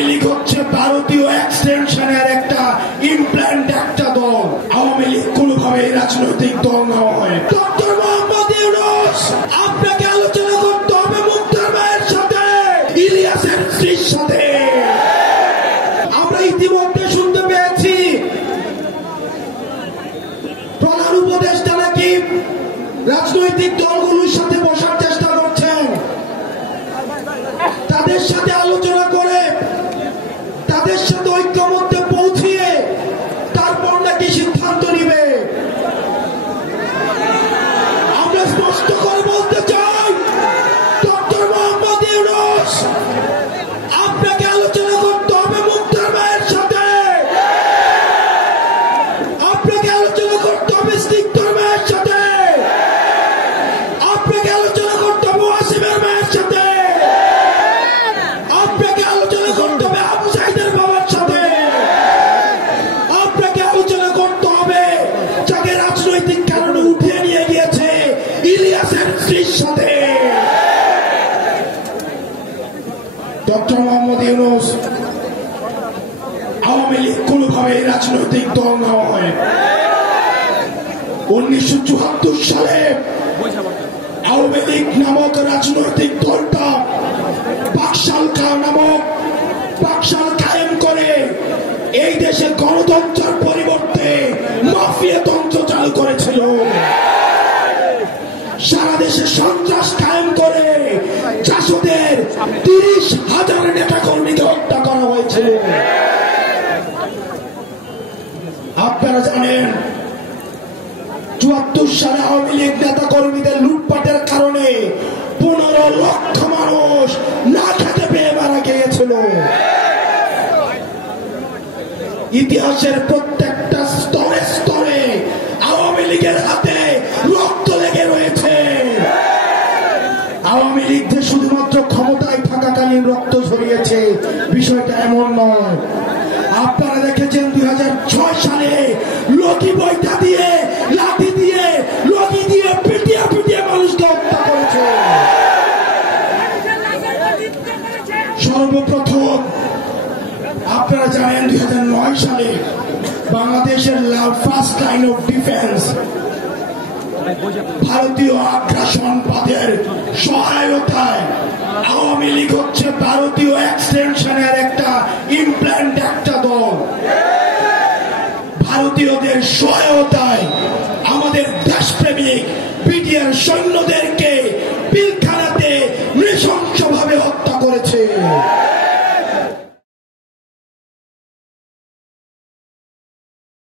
আওয়ামী লীগ হচ্ছে ভারতীয় এক্সটেনশনের একটা ইমপ্ল্যান্ট একটা দল। আওয়ামী লীগ কোনোভাবে রাজনৈতিক দল নয়। ডক্টর মোহাম্মদ ইউনূস, আপনাকে আলোচনা করতে হবে মুক্তার ভাইয়ের সাথে, ইলিয়াসের স্ত্রীর সাথে। আমরা ইতিমধ্যে শুনতে পেয়েছি প্রধান উপদেষ্টা নাকি রাজনৈতিক দলগুলোর সাথে বসার চেষ্টা করছেন, তাদের সাথে আলোচনা করে তাদের সাথে ঐক্যমত্যে পৌঁছিয়ে তারপর নাকি সিদ্ধান্ত নিবে। আমরা স্পষ্ট করে বলতে চাই, ডক্টর মোহাম্মদ ইউনূস, আপনাকে আলোচনা করতে হবে মুক্তার ভাইয়ের সাথে, আপনাকে আলোচনা করতে হবে স্নিগ্ধর ভাইয়ের সাথে, আপনাকে আলোচনা করতে হবে ওয়াসিমের ভাইয়ের সাথে, আপনাকে আলোচনা করতে হবে আবু সাইদের বাবার সাথে, আপনাকে আলোচনা করতে হবে যাকে রাজনৈতিক কারণে উঠিয়ে নিয়ে গিয়েছে ইলিয়াসের স্ত্রীর সাথে। ডক্টর মোহাম্মদ ইউনূস, আওয়ামী লীগ কোনোভাবে রাজনৈতিক দল নয়। 1974 সালে আওয়ামী লীগ নামক রাজনৈতিক দলটা বাকশাল কায়েম করে এই দেশে গণতন্ত্রের পরিবর্তে মাফিয়াতন্ত্র চালু করেছিল। সারা দেশে সন্ত্রাস কায়েম করে জাসদের 30,000 নেতা কর্মীকে হত্যা করা হয়েছিল। আপনারা জানেন 74 সালে আওয়ামী লীগ নেতা কর্মীদের লুটপাটের কারণে 15 লক্ষ মানুষ না খেতে পেয়ে মারা গিয়েছিল। ইতিহাসের প্রত্যেকটা স্তরে স্তরে আওয়ামী লীগের হাতে রক্ত লেগে রয়েছে। আওয়ামী লীগ যে শুধুমাত্র ক্ষমতায় থাকাকালীন রক্ত ঝরিয়েছে বিষয়টা এমন নয়। আপনারা দেখেছেন 2006 সালে লগি বইটা দিয়ে, লাঠি দিয়ে, লগি দিয়ে পিটিয়ে পিটিয়ে মানুষকে হত্যা করেছে। সর্বপ্রথম আপনারা জানেন 2009 সালে বাংলাদেশের ফার্স্ট লাইন অফ ডিফেন্স ভারতীয় আগ্রাসনবাদের সহায়তায়, আওয়ামী লীগ হচ্ছে ভারতীয় এক্সটেনশনের একটা ইমপ্ল্যান্ট একটা দল। ভারতীয়দের সহায়তায় আমাদের দেশপ্রেমিক বিডিআর সৈন্যদের